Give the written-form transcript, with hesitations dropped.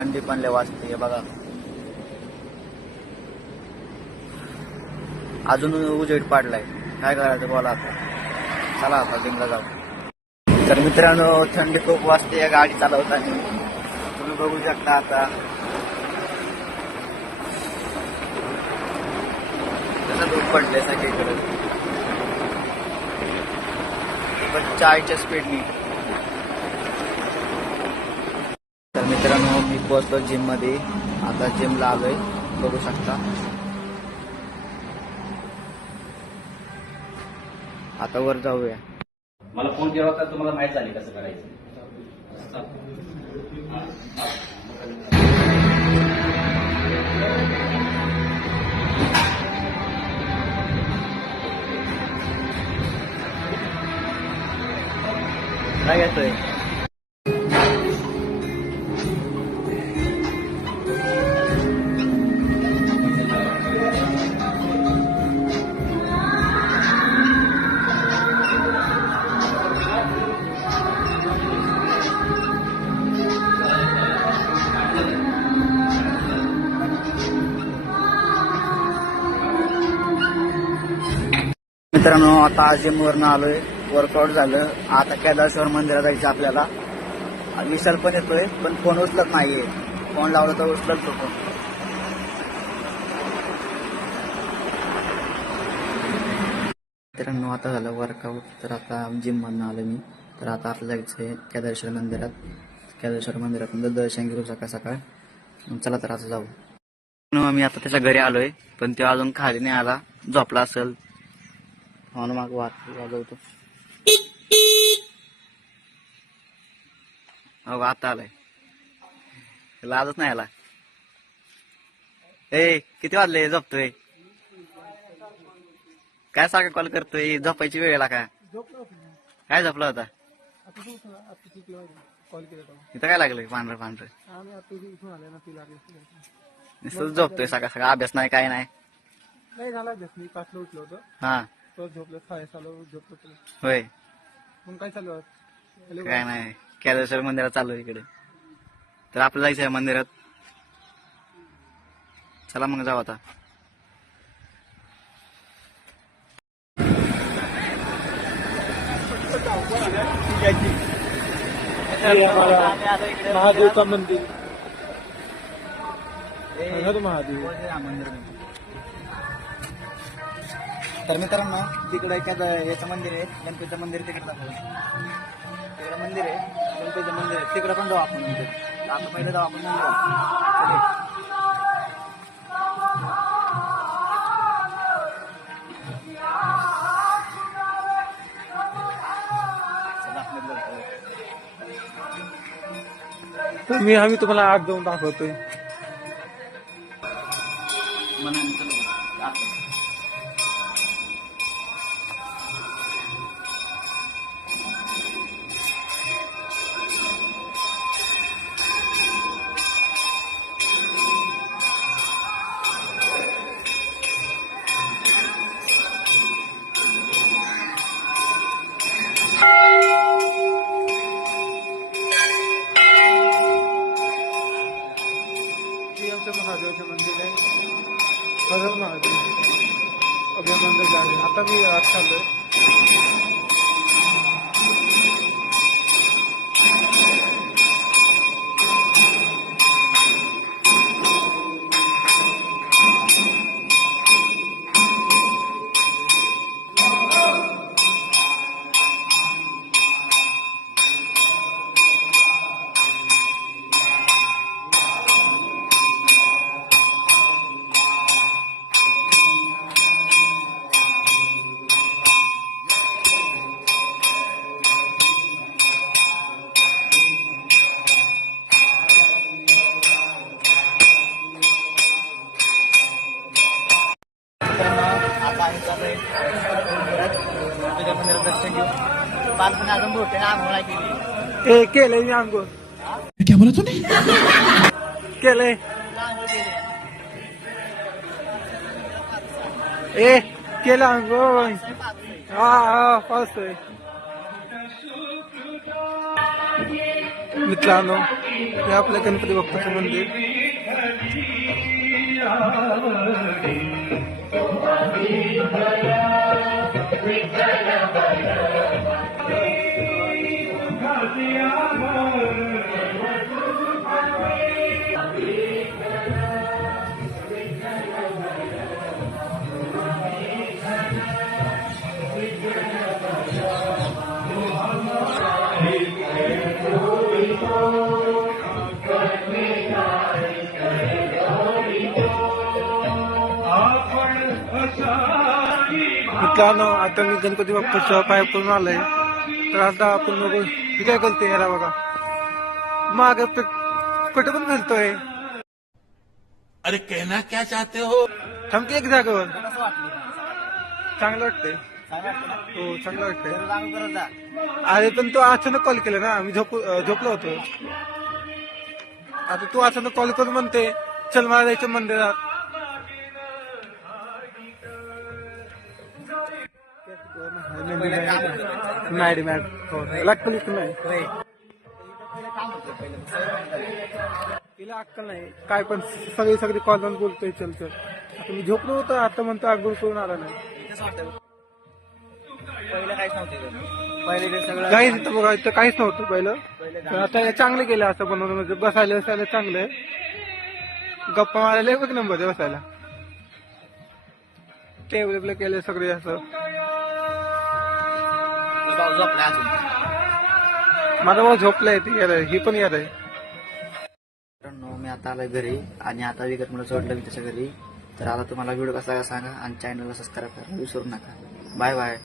थंडी पण लय वाजते बघा. अजून उजेड पाडलाय. काय करायचं बोला आता. चला आता जिमला जाऊ. तर मित्रांनो थंडी खूप वाजते या गाडी चालवताना. तुम्ही बघू शकता आता कसं धूप पडलंय सगळीकडे. पण 40च्या स्पीडनी. तर मित्रांनो मी पोहोचलो जिम मध्ये. आता जिमला आलोय बघू शकता. आता वर जाऊया. मला फोन केला तर तुम्हाला माहित झाली कसं करायचं. काय येतोय. मित्रांनो आता जिम वरनं आलोय. वर्कआउट झालं. आता केदारेश्वर मंदिरात जायचं आपल्याला. विशाल पण येतोय पण फोन उचलत नाहीये. फोन लावला तर उचलत तो फोन. मित्रांनो आता झालं वर्कआउट. तर आता जिम मधनं आलो मी. तर आता आपल्याला जायचंय केदारेश्वर मंदिरात. केदारेश्वर मंदिरात दर्शन घेऊ सकाळ सकाळ. चला तर आता जाऊ. मी आता त्याच्या घरी आलोय पण तो अजून खाली नाही आला. झोपला असेल. हो ना. माग वाजवतो. हो आता आलाय. लाजच नाही आला. ए किती वाजले झोपतोय. काय सारखं कॉल करतोय. झोपायची वेळेला का काय झोपला होता. इथं काय लागलंय पांढरं पांढरं. नुसतं झोपतोय सकाळ सकाळ. अभ्यास नाही काय नाही. हा होय. मग काय चालू काय नाही. केदारेश्वर मंदिरात चालू इकडे. तर आपल्याला जायचं आहे मंदिरात. चला मग जाऊ आता. महादेवचा मंदिर. महादेव मंदिर. तर मित्रांनो तिकडे याचं मंदिर आहे. गणपतीचं मंदिर तिकडे दाखव. तिकडे मंदिर आहे. गणपतीचं मंदिर आहे. तिकडे पण जाऊ आपण मंदिर. आता पहिले जाऊ आपण मंदिर. आम्ही तुम्हाला आत जाऊन दाखवतोय. महादेवचं मंदिर आहे. हर महादेव. अभिनंदन झाले. आता मी आत चाललोय. तुझ्या मंदिरात दर्शन घेऊ. बालपणी अजून भोटे आंघोळ नाही केली. केलंय मी आंघोळ. क्या बोला तूने. केलंय. केलं आंघोळ. हा पाऊस आहे. मित्रांनो हे आपलं गणपती बाप्पाचं मंदिर. मित्रांनो आता मी गणपती बाप्पाच्या पाया पडून आलोय. तर आता आपण बघू ही काय करते याला बघा. माग कुठे पण घालतोय. अरे कहना क्या चाहते हो? थांबते एक जागेवर. चांगलं वाटतंय. हो चांगलं वाटतंय. अरे पण तू अचानक कॉल केला ना, मी झोपलो होतो. आता तू अचानक कॉल करून म्हणते चल मला जायचं मंदिरात. नाही रे मॅट लागतं नाही. तिला अक्कल नाही काय पण सगळी कॉल लावून बोलतोय चल चल. आता मी झोपलो होतो आता म्हणतो आगोळ करून आला नाही. काहीच नव्हतं बघा इथं काहीच नव्हतं पहिलं. पण आता चांगलं केलं असं बनवलं म्हणजे बसायला चांगलं. गप्पा मारायला एक नंबर आहे बसायला. टेबल केले सगळे असं. माझा भाऊ झोपलाय ते येत आहे ही पण येत आहे. मित्रांनो मी आता आलोय घरी आणि आता विकत मला सोडलं मी त्याच्या घरी. तर आता तुम्हाला व्हिडिओ कसा सांगा आणि चॅनलला सबस्क्राईब करायला विसरू नका. Bye bye.